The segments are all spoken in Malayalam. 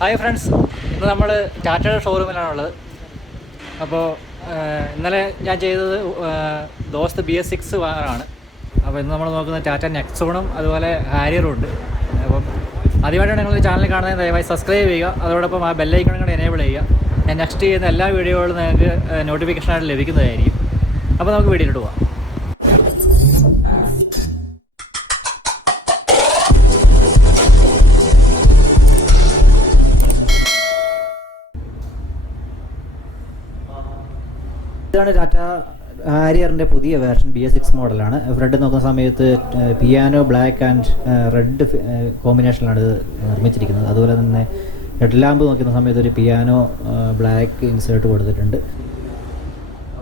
ഹായ് ഫ്രണ്ട്സ്, ഇന്ന് നമ്മൾ ടാറ്റയുടെ ഷോറൂമിലാണുള്ളത്. അപ്പോൾ ഇന്നലെ ഞാൻ ചെയ്തത് ദോസ്ത് BS6 വാങ്ങാനാണ്. അപ്പോൾ ഇന്ന് നമ്മൾ നോക്കുന്നത് ടാറ്റ നെക്സോണും അതുപോലെ ഹാരിയറും ഉണ്ട്. അപ്പം ആദ്യമായിട്ടാണ് നിങ്ങൾ ചാനൽ കാണുന്നത്, ദയവായി സബ്സ്ക്രൈബ് ചെയ്യുക. അതോടൊപ്പം ആ ബെല്ലൈക്കണും കൂടെ എനേബിൾ ചെയ്യുക. ഞാൻ നെക്സ്റ്റ് ചെയ്യുന്ന എല്ലാ വീഡിയോകളും നിങ്ങൾക്ക് നോട്ടിഫിക്കേഷനായിട്ട് ലഭിക്കുന്നതായിരിക്കും. അപ്പോൾ നമുക്ക് വീഡിയോയിലോട്ട് പോകാം. ഇതാണ് ടാറ്റ ഹാരിയറിൻ്റെ പുതിയ വേർഷൻ BS6 മോഡലാണ്. ഫ്രണ്ട് നോക്കുന്ന സമയത്ത് പിയാനോ ബ്ലാക്ക് ആൻഡ് റെഡ് കോമ്പിനേഷനിലാണ് ഇത് നിർമ്മിച്ചിരിക്കുന്നത്. അതുപോലെ തന്നെ ഹെഡ് ലാമ്പ് നോക്കുന്ന സമയത്ത് ഒരു പിയാനോ ബ്ലാക്ക് ഇൻസേർട്ട് കൊടുത്തിട്ടുണ്ട്.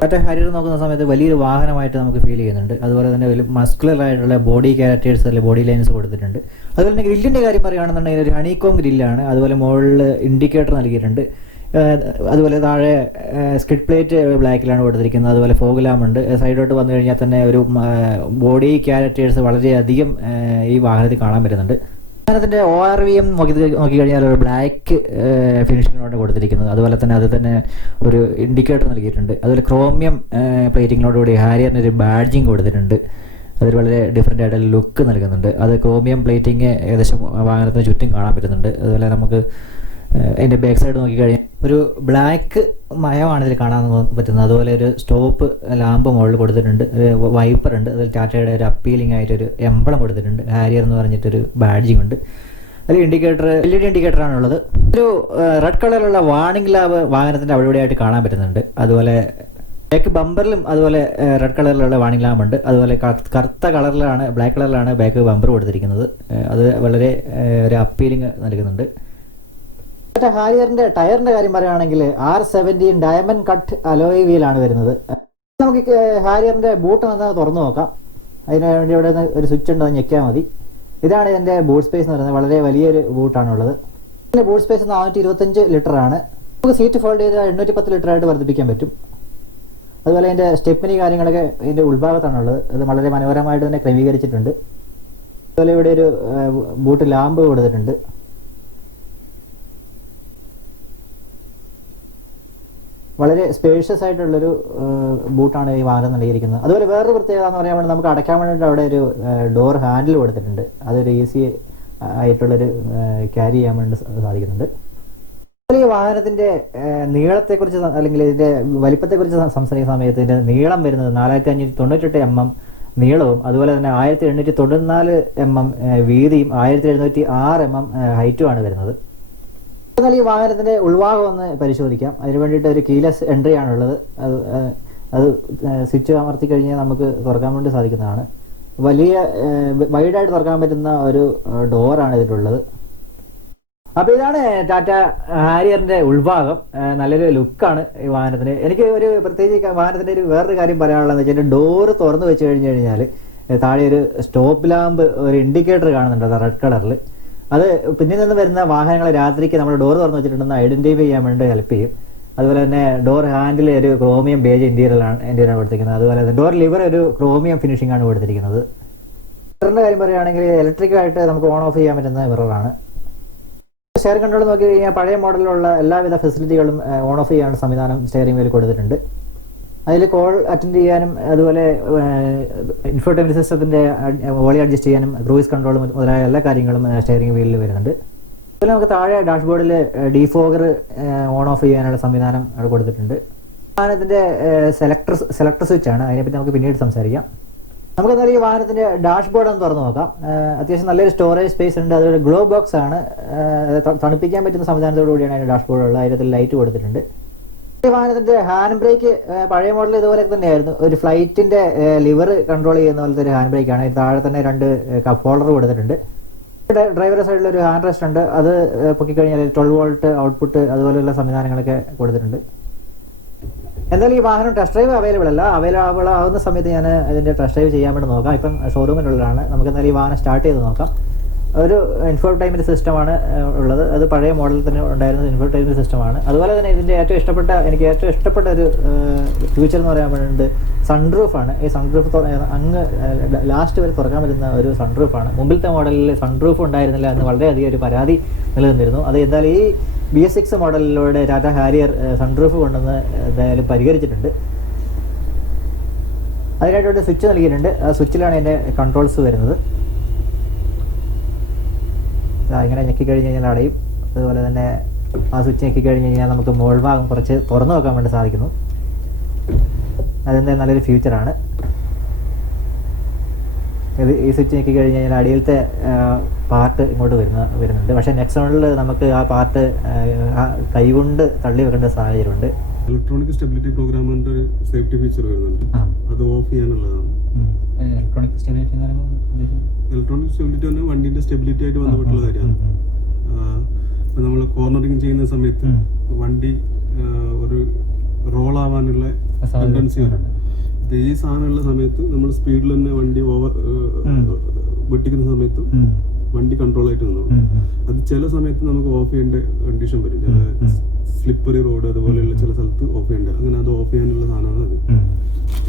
ടാറ്റ ഹാരിയർ നോക്കുന്ന സമയത്ത് വലിയൊരു വാഹനമായിട്ട് നമുക്ക് ഫീൽ ചെയ്യുന്നുണ്ട്. അതുപോലെ തന്നെ വലിയ മസ്കുലർ ആയിട്ടുള്ള ബോഡി ക്യാരക്ടേഴ്സ് അല്ലെങ്കിൽ ബോഡി ലൈൻസ് കൊടുത്തിട്ടുണ്ട്. അതുപോലെ തന്നെ ഗ്രില്ലിൻ്റെ കാര്യം പറയുകയാണെന്നുണ്ടെങ്കിൽ ഒരു ഹണികോം ഗ്രില്ലാണ്. അതുപോലെ മുകളിൽ ഇൻഡിക്കേറ്റർ നൽകിയിട്ടുണ്ട്. അതുപോലെ താഴെ സ്കിഡ് പ്ലേറ്റ് ബ്ലാക്കിലാണ് കൊടുത്തിരിക്കുന്നത്. അതുപോലെ ഫോഗ് ലാമ്പ് ഉണ്ട്. സൈഡോട്ട് വന്നു കഴിഞ്ഞാൽ തന്നെ ഒരു ബോഡി ക്യാരക്ടേഴ്സ് വളരെയധികം ഈ വാഹനത്തിൽ കാണാൻ പറ്റുന്നുണ്ട്. വാഹനത്തിൻ്റെ ORVM നോക്കിക്കഴിഞ്ഞാൽ ഒരു ബ്ലാക്ക് ഫിനിഷിങ്ങിനോട് കൊടുത്തിരിക്കുന്നത്. അതുപോലെ തന്നെ അത് തന്നെ ഒരു ഇൻഡിക്കേറ്റർ നൽകിയിട്ടുണ്ട്. അതുപോലെ ക്രോമിയം പ്ലേറ്റിങ്ങിനോടുകൂടി ഹാരിയറിന് ഒരു ബാഡ്ജിങ് കൊടുത്തിട്ടുണ്ട്. അതൊരു വളരെ ഡിഫറെൻ്റ് ആയിട്ട് ലുക്ക് നൽകുന്നുണ്ട്. അത് ക്രോമിയം പ്ലേറ്റിങ് ഏകദേശം വാഹനത്തിന് ചുറ്റും കാണാൻ പറ്റുന്നുണ്ട്. അതുപോലെ നമുക്ക് അതിൻ്റെ ബാക്ക് സൈഡ് നോക്കിക്കഴിഞ്ഞാൽ ഒരു ബ്ലാക്ക് മയമാണ് ഇതിൽ കാണാൻ പറ്റുന്നത്. അതുപോലെ ഒരു സ്റ്റോപ്പ് ലാമ്പ് മുകളിൽ കൊടുത്തിട്ടുണ്ട്. ഒരു വൈപ്പർ ഉണ്ട്. അതിൽ ടാറ്റയുടെ ഒരു അപ്പീലിംഗ് ആയിട്ടൊരു എംബ്ലം കൊടുത്തിട്ടുണ്ട്. ഹാരിയർ എന്ന് പറഞ്ഞിട്ടൊരു ബാഡ്ജിങ് ഉണ്ട്. അതിൽ ഇൻഡിക്കേറ്റർ LED ഇൻഡിക്കേറ്ററാണുള്ളത്. ഒരു റെഡ് കളറിലുള്ള വാർണിംഗ് ലാമ്പ് വാഹനത്തിൻ്റെ അവിടെയായിട്ട് കാണാൻ പറ്റുന്നുണ്ട്. അതുപോലെ ബാക്ക് ബമ്പറിലും അതുപോലെ റെഡ് കളറിലുള്ള വാർണിംഗ് ലാമ്പ് ഉണ്ട്. അതുപോലെ കറുത്ത കളറിലാണ്, ബ്ലാക്ക് കളറിലാണ് ബാക്ക് ബമ്പർ കൊടുത്തിരിക്കുന്നത്. അത് വളരെ ഒരു അപ്പീലിംഗ് നൽകുന്നുണ്ട്. ഹാരിയറിന്റെ ടയറിന്റെ കാര്യം പറയുകയാണെങ്കിൽ R17 ഡയമണ്ട് കട്ട് അലോയ് വീലാണ് വരുന്നത്. നമുക്ക് ഹാരിയറിന്റെ ബൂട്ട് ഒന്ന് തുറന്നു നോക്കാം. അതിന് വേണ്ടി ഇവിടെ ഒരു സ്വിച്ച് ഉണ്ട്, അത് ഞെക്കിയാൽ മതി. ഇതാണ് ഇതിന്റെ ബൂട്ട് സ്പേസ് എന്ന് പറയുന്നത്. വളരെ വലിയൊരു ബൂട്ടാണുള്ളത്. ഇതിന്റെ ബൂട്ട് സ്പേസ് 425 ലിറ്റർ ആണ്. നമുക്ക് സീറ്റ് ഫോൾഡ് ചെയ്ത് 810 ലിറ്റർ ആയിട്ട് വർദ്ധിപ്പിക്കാൻ പറ്റും. അതുപോലെ അതിന്റെ സ്റ്റെപ്പിനി കാര്യങ്ങളൊക്കെ ഇതിന്റെ ഉൾഭാഗത്താണുള്ളത്. അത് വളരെ മനോഹരമായിട്ട് തന്നെ ക്രമീകരിച്ചിട്ടുണ്ട്. അതുപോലെ ഇവിടെ ഒരു ബൂട്ട് ലാമ്പ് കൊടുത്തിട്ടുണ്ട്. വളരെ സ്പേഷ്യസ് ആയിട്ടുള്ളൊരു ബൂട്ടാണ് ഈ വാഹനം നൽകിയിരിക്കുന്നത്. അതുപോലെ വേറൊരു പ്രത്യേകത എന്ന് പറയാൻ വേണ്ടി നമുക്ക് അടയ്ക്കാൻ വേണ്ടിയിട്ട് അവിടെ ഒരു ഡോർ ഹാൻഡിൽ കൊടുത്തിട്ടുണ്ട്. അതൊരു ഈസി ആയിട്ടുള്ളൊരു ക്യാരി ചെയ്യാൻ വേണ്ടി സാധിക്കുന്നുണ്ട്. ഈ വാഹനത്തിൻ്റെ നീളത്തെക്കുറിച്ച് അല്ലെങ്കിൽ ഇതിൻ്റെ വലിപ്പത്തെക്കുറിച്ച് സംസാരിക്കുന്ന സമയത്ത് ഇതിൻ്റെ നീളം വരുന്നത് 4598 mm നീളവും അതുപോലെ തന്നെ 1894 mm വീതിയും 1706 mm ഹൈറ്റുമാണ് വരുന്നത്. എന്നാൽ ഈ വാഹനത്തിൻ്റെ ഉൾഭാഗം ഒന്ന് പരിശോധിക്കാം. അതിന് വേണ്ടിയിട്ട് ഒരു കീലെസ് എൻട്രി ആണുള്ളത്. അത് സ്വിച്ച് അമർത്തി കഴിഞ്ഞാൽ നമുക്ക് തുറക്കാൻ വേണ്ടി സാധിക്കുന്നതാണ്. വലിയ വൈഡായിട്ട് തുറക്കാൻ പറ്റുന്ന ഒരു ഡോറാണ് ഇതിലുള്ളത്. അപ്പോൾ ഇതാണ് ടാറ്റ ഹാരിയറിൻ്റെ ഉൾഭാഗം. നല്ലൊരു ലുക്കാണ് ഈ വാഹനത്തിന്. എനിക്ക് ഒരു പ്രത്യേകിച്ച് വാഹനത്തിൻ്റെ ഒരു വേറൊരു കാര്യം പറയാനുള്ളതെന്ന് വെച്ചാൽ ഡോറ് തുറന്നു വെച്ച് കഴിഞ്ഞാൽ താഴെ ഒരു സ്റ്റോപ്പ് ലാമ്പ്, ഒരു ഇൻഡിക്കേറ്റർ കാണുന്നുണ്ട്, അത് റെഡ് കളറിൽ. അത് പിന്നിൽ നിന്ന് വരുന്ന വാഹനങ്ങളെ രാത്രിക്ക് നമ്മൾ ഡോർ തുറന്നു വെച്ചിട്ടുണ്ടെന്ന് ഐഡന്റിഫൈ ചെയ്യാൻ വേണ്ടി ഹെൽപ്പ് ചെയ്യും. അതുപോലെ തന്നെ ഡോർ ഹാൻഡിൽ ഒരു ക്രോമിയം ബേജ് ഇന്റീരിയറാണ് കൊടുത്തിരിക്കുന്നത്. അതുപോലെ തന്നെ ഡോർ ലിവർ ഒരു ക്രോമിയം ഫിനിഷിംഗ് ആണ് കൊടുത്തിരിക്കുന്നത്. മിററിന്റെ കാര്യം പറയുകയാണെങ്കിൽ ഇലക്ട്രിക്കായിട്ട് നമുക്ക് ഓൺ ഓഫ് ചെയ്യാൻ പറ്റുന്ന മിററാണ്. സ്റ്റെയർ കൺട്രോൾ നോക്കി കഴിഞ്ഞാൽ പഴയ മോഡലിലുള്ള എല്ലാവിധ ഫെസിലിറ്റികളും ഓൺ ഓഫ് ചെയ്യാനുള്ള സംവിധാനം സ്റ്റിയറിംഗ് വീലിൽ കൊടുത്തിട്ടുണ്ട്. അതിൽ കോൾ അറ്റൻഡ് ചെയ്യാനും അതുപോലെ ഇൻഫോർടൈൻമെന്റ് സിസ്റ്റത്തിന്റെ വോളി അഡ്ജസ്റ്റ് ചെയ്യാനും ക്രൂയിസ് കൺട്രോൾ മുതലായ എല്ലാ കാര്യങ്ങളും സ്റ്റിയറിംഗ് വീലിൽ വരുന്നുണ്ട്. അതുപോലെ നമുക്ക് താഴെ ഡാഷ്ബോർഡിൽ ഡീഫോഗർ ഓൺ ഓഫ് ചെയ്യാനുള്ള സംവിധാനം അവിടെ കൊടുത്തിട്ടുണ്ട്. വാഹനത്തിന്റെ സെലക്ടർ സ്വിച്ച് ആണ്. അതിനെപ്പറ്റി നമുക്ക് പിന്നീട് സംസാരിക്കാം. നമുക്ക് എന്തായാലും ഈ വാഹനത്തിന്റെ ഡാഷ്ബോർഡ് ഒന്ന് തുറന്നു നോക്കാം. അത്യാവശ്യം നല്ലൊരു സ്റ്റോറേജ് സ്പേസ് ഉണ്ട്. അതുപോലെ ഗ്ലോ ബോക്സ് ആണ്. തണുപ്പിക്കാൻ പറ്റുന്ന സംവിധാനത്തോടു കൂടിയാണ് അതിന്റെ ഡാഷ്ബോർഡ് ഉള്ളത്. അതിനകത്ത് ലൈറ്റ് കൊടുത്തിട്ടുണ്ട്. ഈ വാഹനത്തിന്റെ ഹാൻഡ് ബ്രേക്ക് പഴയ മോഡൽ ഇതുപോലെ തന്നെയായിരുന്നു. ഒരു ഫ്ലൈറ്റിന്റെ ലിവർ കൺട്രോൾ ചെയ്യുന്ന പോലത്തെ ഒരു ഹാൻഡ് ബ്രേക്ക് ആണ്. താഴെ തന്നെ 2 കപ്പ് ഹോൾഡർ കൊടുത്തിട്ടുണ്ട്. ഡ്രൈവറുടെ സൈഡിൽ ഒരു ഹാൻഡ് റെസ്റ്റ് ഉണ്ട്. അത് പൊക്കിക്കഴിഞ്ഞാൽ 12 വോൾട്ട് ഔട്ട്പുട്ട് അതുപോലെയുള്ള സംവിധാനങ്ങളൊക്കെ കൊടുത്തിട്ടുണ്ട്. എന്തായാലും ഈ വാഹനം ടെസ്റ്റ് ഡ്രൈവ് അവൈലബിൾ ആവുന്ന സമയത്ത് ഞാൻ ഇതിന്റെ ടെസ്റ്റ് ഡ്രൈവ് ചെയ്യാൻ വേണ്ടി നോക്കാം. ഇപ്പം ഷോറൂമിനുള്ളതാണ്. നമുക്ക് എന്തായാലും ഈ വാഹനം സ്റ്റാർട്ട് ചെയ്ത് നോക്കാം. ഒരു ഇൻഫോർടൈൻമെൻറ്റ് സിസ്റ്റമാണ് ഉള്ളത്. അത് പഴയ മോഡലിൽ തന്നെ ഉണ്ടായിരുന്ന ഇൻഫോർടൈൻമെൻറ്റ് സിസ്റ്റമാണ്. അതുപോലെ തന്നെ ഇതിൻ്റെ എനിക്ക് ഏറ്റവും ഇഷ്ടപ്പെട്ട ഒരു ഫീച്ചർ എന്ന് പറയാൻ വേണ്ടിയിട്ട് സൺറൂഫാണ്. ഈ സൺറൂഫ് അങ്ങ് ലാസ്റ്റ് വരെ തുറക്കാൻ പറ്റുന്ന ഒരു സൺറൂഫാണ്. മുമ്പിലത്തെ മോഡലിൽ സൺറൂഫ് ഉണ്ടായിരുന്നില്ല എന്ന് വളരെയധികം ഒരു പരാതി നിലനിന്നിരുന്നു. അത് എന്തായാലും ഈ BS6 മോഡലിലൂടെ ടാറ്റ ഹാരിയർ സൺറൂഫ് കൊണ്ടുവന്ന് എന്തായാലും പരിഹരിച്ചിട്ടുണ്ട്. അതിനായിട്ടൊരു സ്വിച്ച് നൽകിയിട്ടുണ്ട്. ആ സ്വിച്ചിലാണ് ഇതിൻ്റെ കൺട്രോൾസ് വരുന്നത്. ഇങ്ങനെ ഞെക്കിക്കഴിഞ്ഞ് കഴിഞ്ഞാൽ അടയും. അതുപോലെ തന്നെ ആ സ്വിച്ച് ഞെക്കിക്കഴിഞ്ഞ് കഴിഞ്ഞാൽ നമുക്ക് മുകൾ ഭാഗം കുറച്ച് തുറന്നു നോക്കാൻ വേണ്ടി സാധിക്കുന്നു. അതിൻ്റെ നല്ലൊരു ഫീച്ചറാണ്. ഈ സ്വിച്ച് ഞെക്കിക്കഴിഞ്ഞ് കഴിഞ്ഞാൽ അടിയിലത്തെ പാർട്ട് ഇങ്ങോട്ട് വരുന്നുണ്ട്. പക്ഷേ നെക്സോണിൽ നമുക്ക് ആ പാർട്ട് കൈകൊണ്ട് തള്ളി വെക്കേണ്ട സാഹചര്യമുണ്ട്. ഇലക്ട്രോണിക് സ്റ്റെബിലിറ്റി പ്രോഗ്രാമിന്റെ ഒരു സേഫ്റ്റി ഫീച്ചർ വരുന്നുണ്ട്. അത് ഓഫ് ചെയ്യാനുള്ളതാണ്. ഇലക്ട്രോണിക് സ്റ്റെബിലിറ്റി എന്ന് പറയുമ്പോൾ ഇലക്ട്രോണിക് സ്റ്റെബിലിറ്റി പറഞ്ഞാൽ വണ്ടിന്റെ സ്റ്റെബിലിറ്റി ആയിട്ട് ബന്ധപ്പെട്ടുള്ള കാര്യമാണ്. നമ്മൾ കോർണറിങ് ചെയ്യുന്ന സമയത്ത് വണ്ടി ഒരു റോൾ ആവാനുള്ള ടെൻഡൻസി വരും. ഈ സാധനമുള്ള സമയത്ത് നമ്മൾ സ്പീഡിൽ തന്നെ വണ്ടി വെട്ടിക്കുന്ന സമയത്തും വണ്ടി കൺട്രോൾ ആയിട്ട് നിന്നു. അത് ചില സമയത്ത് നമുക്ക് ഓഫ് ചെയ്യേണ്ട കണ്ടീഷൻ വരും. ചില സ്ലിപ്പറി റോഡ് അതുപോലെയുള്ള ചില സ്ഥലത്ത് ഓഫ് ചെയ്യേണ്ട, അങ്ങനെ അത് ഓഫ് ചെയ്യാനുള്ള സാധനമാണ് അത്.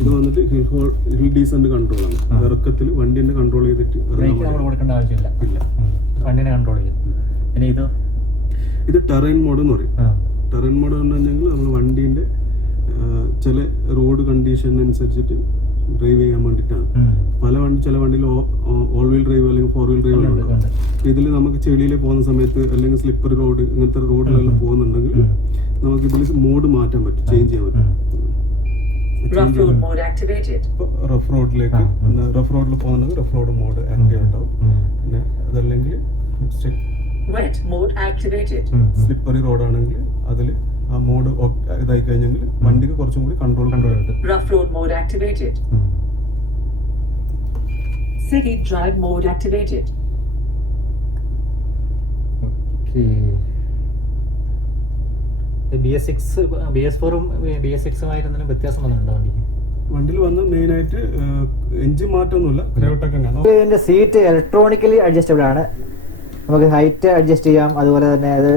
ഇത് വന്നിട്ട് ഹിൽ ഡീസന്റ് കൺട്രോൾ ആണ്. ഇറക്കത്തിൽ വണ്ടിന്റെ കൺട്രോൾ ചെയ്തിട്ട് ഇത് ടെറൈൻ മോഡ് എന്ന് പറയും. ടെറൈൻ മോഡ് എന്ന് പറഞ്ഞാൽ നമ്മൾ വണ്ടീന്റെ ചില റോഡ് കണ്ടീഷൻ അനുസരിച്ചിട്ട് ഡ്രൈവ് ചെയ്യാൻ വേണ്ടിയിട്ടാണ്. ചില വണ്ടിയിൽ ഓൾ വീൽ ഡ്രൈവ് അല്ലെങ്കിൽ 4 വീൽ ഡ്രൈവ് ഉണ്ടാവും. ഇതിൽ നമുക്ക് ചെളിയിൽ പോകുന്ന സമയത്ത് അല്ലെങ്കിൽ സ്ലിപ്പറി റോഡ് ഇങ്ങനത്തെ റോഡിലെല്ലാം പോകുന്നുണ്ടെങ്കിൽ നമുക്ക് ഇതിൽ മോഡ് മാറ്റാൻ പറ്റും, ചേഞ്ച് ചെയ്യാൻ പറ്റും. റഫ് റോഡിലേക്ക് റഫ് റോഡിൽ പോകുന്നുണ്ടെങ്കിൽ റഫ് റോഡ് മോഡ് ആക്റ്റീവ് ഉണ്ടാവും. പിന്നെ അതല്ലെങ്കിൽ സ്ലിപ്പറി റോഡാണെങ്കിൽ അതിൽ ആ മോഡ് ഇതായി കഴിഞ്ഞെങ്കിൽ വണ്ടിക്ക് കുറച്ചും കൂടി കൺട്രോൾ കിട്ടും. City drive mode activated. BS4ഉം BS6ഉമായിട്ട് എന്തെങ്കിലും വ്യത്യാസം വന്നിട്ടുണ്ടോ വണ്ടിയിൽ വന്ന് മെയിൻ ആയിട്ട് എഞ്ചിൻ മാറ്റമൊന്നുമില്ല. ഇതിന്റെ സീറ്റ് ഇലക്ട്രോണിക്കലി അഡ്ജസ്റ്റബിൾ ആണ്. നമുക്ക് ഹൈറ്റ് അഡ്ജസ്റ്റ് ചെയ്യാം, അതുപോലെ തന്നെ അത്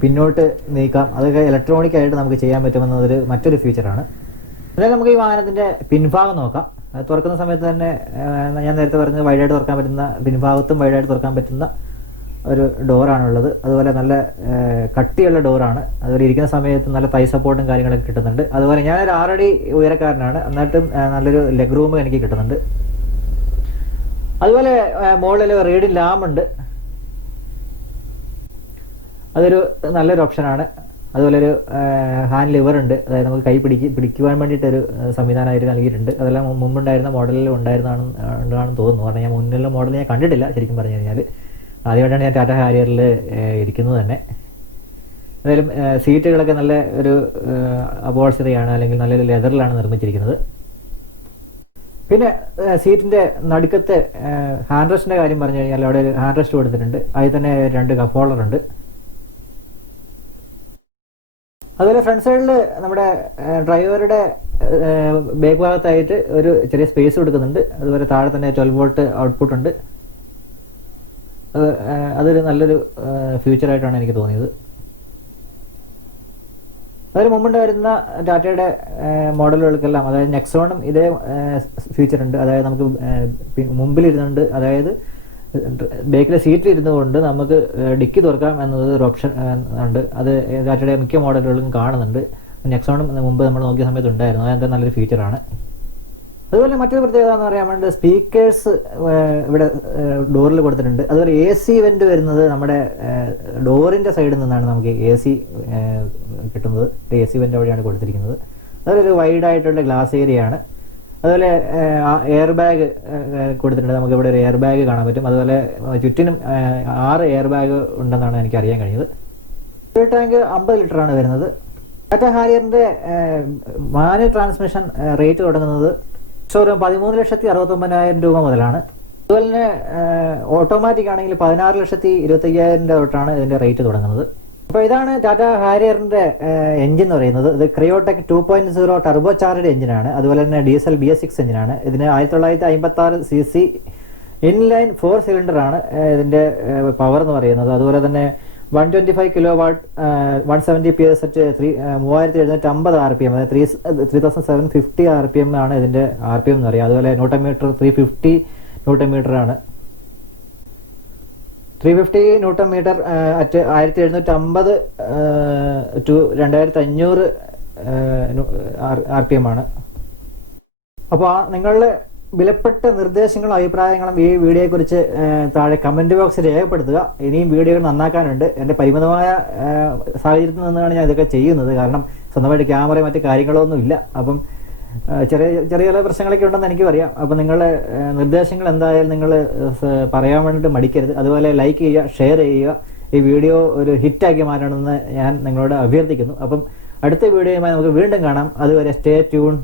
പിന്നോട്ട് നീക്കാം. അതൊക്കെ ഇലക്ട്രോണിക് ആയിട്ട് നമുക്ക് ചെയ്യാൻ പറ്റുമെന്നതൊരു മറ്റൊരു ഫീച്ചറാണ്. അതായത് നമുക്ക് ഈ വാഹനത്തിന്റെ പിൻഭാഗം നോക്കാം. തുറക്കുന്ന സമയത്ത് തന്നെ ഞാൻ നേരത്തെ പറഞ്ഞത് വൈഡായിട്ട് തുറക്കാൻ പറ്റുന്ന, പിൻഭാഗത്തും വൈഡായിട്ട് തുറക്കാൻ പറ്റുന്ന ഒരു ഡോറാണുള്ളത്. അതുപോലെ നല്ല കട്ടിയുള്ള ഡോറാണ്. അതുപോലെ ഇരിക്കുന്ന സമയത്ത് നല്ല തൈ സപ്പോർട്ടും കാര്യങ്ങളൊക്കെ കിട്ടുന്നുണ്ട്. അതുപോലെ ഞാനൊരു 6 അടി ഉയരക്കാരനാണ്, എന്നിട്ടും നല്ലൊരു ലെഗ് റൂം എനിക്ക് കിട്ടുന്നുണ്ട്. അതുപോലെ മുകളിൽ റീഡിംഗ് ലാമ്പുണ്ട്. അതൊരു നല്ലൊരു ഓപ്ഷനാണ്. അതുപോലെ ഒരു ഹാൻഡ് ലിവർ ഉണ്ട്. അതായത് നമുക്ക് കൈ പിടിക്കുവാൻ വേണ്ടിയിട്ടൊരു സംവിധാനമായിട്ട് നൽകിയിട്ടുണ്ട്. അതെല്ലാം മുമ്പുണ്ടായിരുന്ന മോഡലിൽ ഉണ്ടാണെന്ന് തോന്നുന്നു. കാരണം ഞാൻ മുന്നിലുള്ള മോഡൽ ഞാൻ കണ്ടിട്ടില്ല ശരിക്കും പറഞ്ഞു കഴിഞ്ഞാൽ. ആദ്യമായിട്ടാണ് ഞാൻ ടാറ്റ ഹാരിയറിൽ ഇരിക്കുന്നത് തന്നെ. എന്തായാലും സീറ്റുകളൊക്കെ നല്ല ഒരു അപ്പോൾസറിയാണ്, അല്ലെങ്കിൽ നല്ലൊരു ലെതറിലാണ് നിർമ്മിച്ചിരിക്കുന്നത്. പിന്നെ സീറ്റിന്റെ നടുക്കത്തെ ഹാൻഡ് റെസ്റ്റിന്റെ കാര്യം പറഞ്ഞു കഴിഞ്ഞാൽ അവിടെ ഒരു ഹാൻഡ് റെസ്റ്റ് കൊടുത്തിട്ടുണ്ട്. അതിൽ തന്നെ 2 കപ്പ് ഹോൾഡർ ഉണ്ട്. അതുപോലെ ഫ്രണ്ട് സൈഡിൽ നമ്മുടെ ഡ്രൈവറുടെ ബാക്ക് ഭാഗത്തായിട്ട് ഒരു ചെറിയ സ്പേസ് കൊടുക്കുന്നുണ്ട്. അതുപോലെ താഴെ തന്നെ 12 വോൾട്ട് ഔട്ട്പുട്ട് ഉണ്ട്. അതൊരു നല്ലൊരു ഫ്യൂച്ചറായിട്ടാണ് എനിക്ക് തോന്നിയത്. അതിന് മുമ്പുണ്ടായിരുന്ന ടാറ്റയുടെ മോഡലുകൾക്കെല്ലാം, അതായത് നെക്സോണും ഇതേ ഫീച്ചർ ഉണ്ട്. അതായത് നമുക്ക് മുമ്പിലിരുന്നുണ്ട്, അതായത് ബേക്കിലെ സീറ്റിൽ ഇരുന്നു കൊണ്ട് നമുക്ക് ഡിക്കി തുറക്കാം എന്നത് ഒരു ഓപ്ഷൻ ഉണ്ട്. അത് ടാറ്റയുടെ മിക്ക മോഡലുകളും കാണുന്നുണ്ട്. നെക്സോണും മുമ്പ് നമ്മൾ നോക്കിയ സമയത്ത് ഉണ്ടായിരുന്നു. അതെന്താ നല്ലൊരു ഫീച്ചറാണ്. അതുപോലെ മറ്റൊരു പ്രത്യേകത എന്ന് പറയാൻ വേണ്ടി സ്പീക്കേഴ്സ് ഇവിടെ ഡോറിൽ കൊടുത്തിട്ടുണ്ട്. അതുപോലെ AC വെന്റ് വരുന്നത് നമ്മുടെ ഡോറിന്റെ സൈഡിൽ നിന്നാണ് നമുക്ക് AC കിട്ടുന്നത്. AC വെന്റ് അവിടെയാണ് കൊടുത്തിരിക്കുന്നത്. അതൊരു വൈഡായിട്ടുള്ള ഗ്ലാസ് ഏരിയ ആണ്. അതുപോലെ എയർ ബാഗ് കൊടുത്തിട്ടുണ്ട്. നമുക്ക് ഇവിടെ ഒരു എയർ ബാഗ് കാണാൻ പറ്റും. അതുപോലെ ചുറ്റിനും 6 എയർ ബാഗ് ഉണ്ടെന്നാണ് എനിക്ക് അറിയാൻ കഴിഞ്ഞത്. ടാങ്ക് 50 ലിറ്ററാണ് വരുന്നത്. ടാറ്റ ഹാരിയറിന്റെ മാനുവൽ ട്രാൻസ്മിഷൻ റേറ്റ് തുടങ്ങുന്നത് 13,69,000 രൂപ മുതലാണ്. അതുപോലെ തന്നെ ഓട്ടോമാറ്റിക് ആണെങ്കിൽ 16,25,000 തൊട്ടാണ് ഇതിന്റെ റേറ്റ് തുടങ്ങുന്നത്. അപ്പോൾ ഇതാണ് ടാറ്റ ഹാരിയറിന്റെ എഞ്ചിൻ എന്ന് പറയുന്നത്. ഇത് ക്രിയോടെക് 2.0 ടർബോ ചാർജ്ഡ് എഞ്ചിനാണ്. അതുപോലെ തന്നെ ഡീസൽ BS6 എഞ്ചിനാണ്. ഇതിന് 1956 cc ഇൻലൈൻ 4 സിലിണ്ടർ ആണ് ഇതിന്റെ പവർ എന്ന് പറയുന്നത്. അതുപോലെ തന്നെ 125 kilo watt 170 PS at 3750 RPM, അതായത് 3750 RPM ആണ് ഇതിന്റെ RPM എന്ന് പറയുക. അതുപോലെ ന്യൂട്ടൺ മീറ്റർ 350 ന്യൂട്ടൺ മീറ്റർ ആണ്. 350 newton metre at 1750 to 2500 RPM ആണ്. അപ്പോൾ നിങ്ങളുടെ വിലപ്പെട്ട നിർദ്ദേശങ്ങളും അഭിപ്രായങ്ങളും ഈ വീഡിയോയെക്കുറിച്ച് താഴെ കമന്റ് ബോക്സിൽ രേഖപ്പെടുത്തുക. ഇനിയും വീഡിയോകൾ നന്നാക്കാനുണ്ട്. എൻ്റെ പരിമിതമായ സാഹചര്യത്തിൽ നിന്നാണ് ഞാൻ ഇതൊക്കെ ചെയ്യുന്നത്. കാരണം സ്വന്തമായിട്ട് ക്യാമറയും മറ്റു കാര്യങ്ങളൊന്നും ഇല്ല. അപ്പം ചെറിയ ചെറിയ പ്രശ്നങ്ങളൊക്കെ ഉണ്ടെന്ന് എനിക്കും അറിയാം. അപ്പം നിങ്ങളുടെ നിർദ്ദേശങ്ങൾ എന്തായാലും നിങ്ങൾ പറയാൻ വേണ്ടിയിട്ട് മടിക്കരുത്. അതുപോലെ ലൈക്ക് ചെയ്യുക, ഷെയർ ചെയ്യുക. ഈ വീഡിയോ ഒരു ഹിറ്റാക്കി മാറ്റണമെന്ന് ഞാൻ നിങ്ങളോട് അഭ്യർത്ഥിക്കുന്നു. അപ്പം അടുത്ത വീഡിയോയുമായി നമുക്ക് വീണ്ടും കാണാം. അതുവരെ സ്റ്റേ ട്യൂൺ.